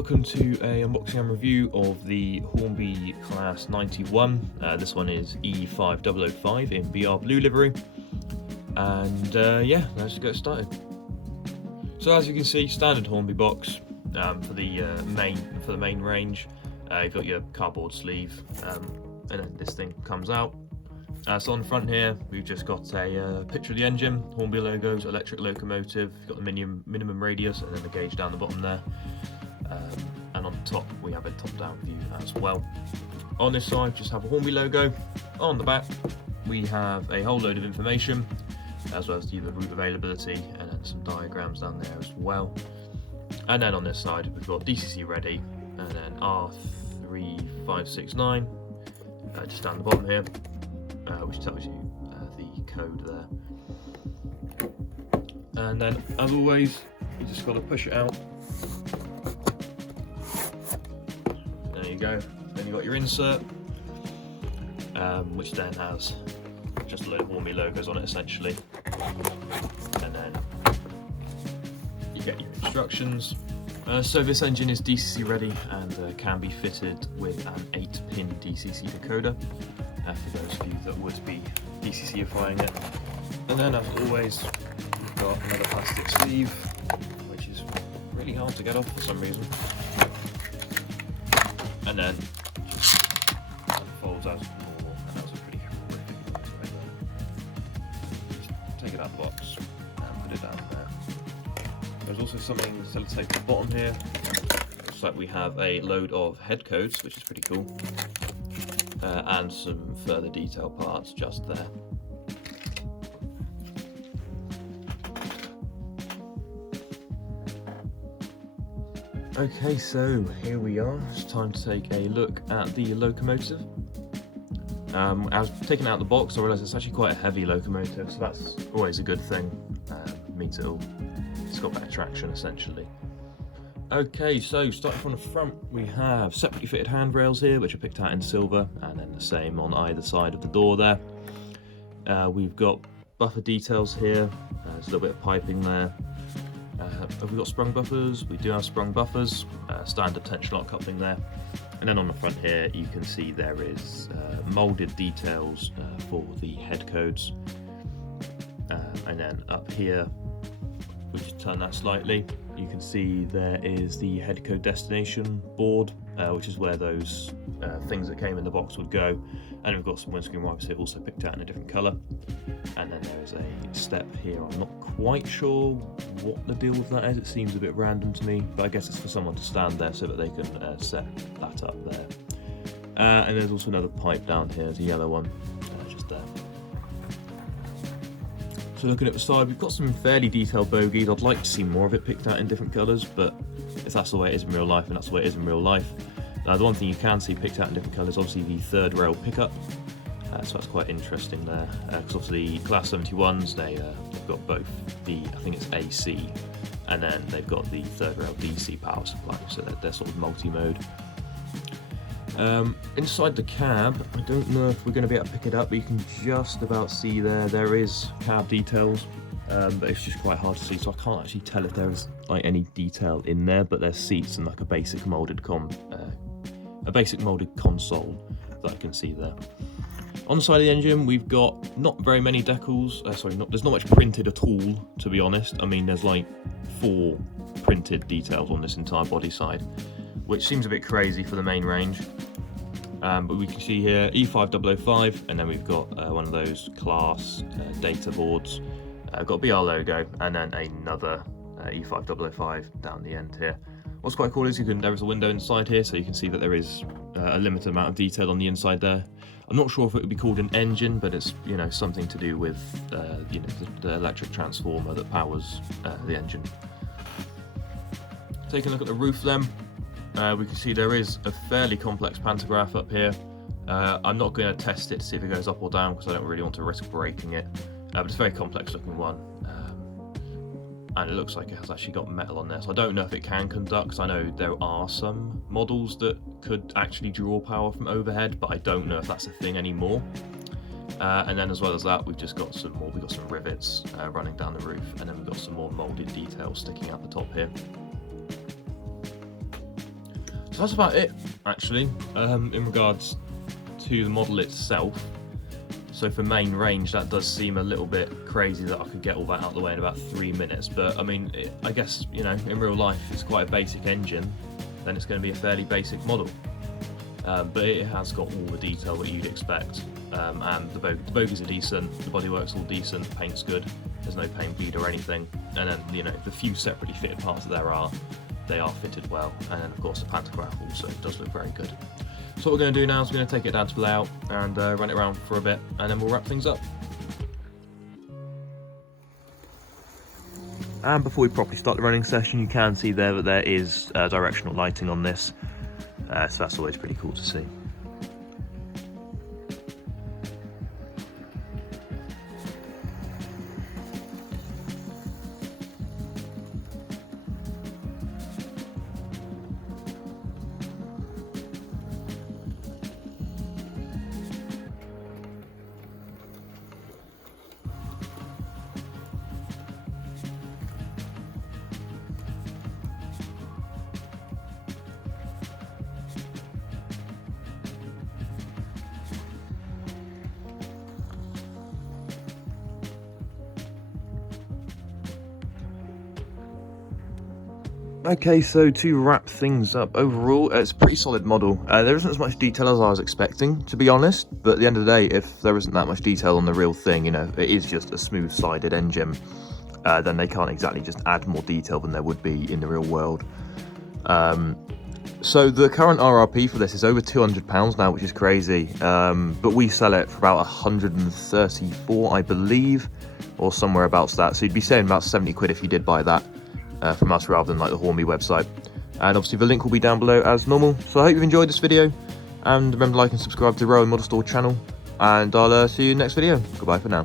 welcome to a unboxing and review of the Hornby Class 91. This one is E5005 in BR Blue livery, and yeah, let's get started. So as you can see, standard Hornby box for the main range. You've got your cardboard sleeve, and then this thing comes out. So on the front here, we've just got a picture of the engine, Hornby logos, electric locomotive, you've got the minimum radius, and then the gauge down the bottom there. And on the top, we have a top-down view as well. On this side, just have a Hornby logo. On the back, we have a whole load of information, as well as the route availability, and then some diagrams down there as well. And then on this side, we've got DCC ready, and then R3569, just down the bottom here. Which tells you the code there. And then, as always, you just got to push it out. There you go. Then you've got your insert, which then has just a load of Hornby logos on it, essentially. And then you get your instructions. So this engine is DCC ready and can be fitted with an 8-pin DCC decoder. For those of you that would be DCC-ifying it. And then, as always, we've got another plastic sleeve, which is really hard to get off for some reason. And then just folds as normal, and that's a pretty horrific noise right there. Just take it out of the box and put it down there. There's also something sellotape at the bottom here. Looks like we have a load of head codes, which is pretty cool. And some further detail parts just there. Okay, so here we are. It's time to take a look at the locomotive. I was taking it out of the box, I realised it's actually quite a heavy locomotive, so that's always a good thing. It means it's got better traction essentially. Okay, so starting from the front, we have separately fitted handrails here, which are picked out in silver, and then the same on either side of the door there. We've got buffer details here, there's a little bit of piping there. Have we got sprung buffers? We do have sprung buffers, standard tension lock coupling there. And then on the front here, you can see there is moulded details for the head codes. And then up here, we just turn that slightly. You can see there is the head code destination board, which is where those things that came in the box would go. And we've got some windscreen wipers here also picked out in a different colour. And then there is a step here. I'm not quite sure what the deal with that is. It seems a bit random to me, but I guess it's for someone to stand there so that they can set that up there. And there's also another pipe down here, the yellow one, just there. So looking at the side, we've got some fairly detailed bogies. I'd like to see more of it picked out in different colours, but if that's the way it is in real life, and that's the way it is in real life. The one thing you can see picked out in different colours, obviously the third rail pickup. So that's quite interesting there, because obviously Class 71s, they've got both the, I think it's AC, and then they've got the third rail DC power supply, so they're sort of multi-mode. Inside the cab, I don't know if we're going to be able to pick it up, but you can just about see there is cab details, but it's just quite hard to see, so I can't actually tell if there is like any detail in there, but there's seats and like a basic molded console that I can see there. On the side of the engine, we've got not very many decals, there's not much printed at all, to be honest. I mean, there's like 4 printed details on this entire body side, which seems a bit crazy for the main range. But we can see here E5005, and then we've got one of those class data boards. Got a BR logo, and then another E5005 down the end here. What's quite cool is there is a window inside here, so you can see that there is a limited amount of detail on the inside there. I'm not sure if it would be called an engine, but it's something to do with the electric transformer that powers the engine. Taking a look at the roof then. We can see there is a fairly complex pantograph up here. I'm not going to test it to see if it goes up or down because I don't really want to risk breaking it, but it's a very complex looking one, and it looks like it has actually got metal on there, so I don't know if it can conduct. I know there are some models that could actually draw power from overhead, but I don't know if that's a thing anymore. And then as well as that, we've got some rivets running down the roof, and then we've got some more moulded details sticking out the top here. So that's about it, actually, in regards to the model itself. So for main range, that does seem a little bit crazy that I could get all that out of the way in about 3 minutes. But I mean, I guess, you know, in real life, it's quite a basic engine, then it's going to be a fairly basic model. But it has got all the detail that you'd expect, and the bogies are decent, the bodywork's all decent, the paint's good, there's no paint bleed or anything, and then, you know, the few separately fitted parts that there are, they are fitted well, and then of course the pantograph also does look very good. So what we're going to do now is we're going to take it down to the layout and run it around for a bit, and then we'll wrap things up. And before we properly start the running session, you can see there that there is directional lighting on this. So that's always pretty cool to see. Okay, so to wrap things up, overall, it's a pretty solid model. There isn't as much detail as I was expecting, to be honest, but at the end of the day, if there isn't that much detail on the real thing, you know, it is just a smooth-sided engine, then they can't exactly just add more detail than there would be in the real world. So the current RRP for this is over £200 now, which is crazy, but we sell it for about 134, I believe, or somewhere about that, so you'd be saving about 70 quid if you did buy that. From us rather than like the Hornby website, and obviously the link will be down below as normal. So I hope you've enjoyed this video, and remember to like and subscribe to the Rowan Model Store channel, and I'll see you in the next video. Goodbye for now.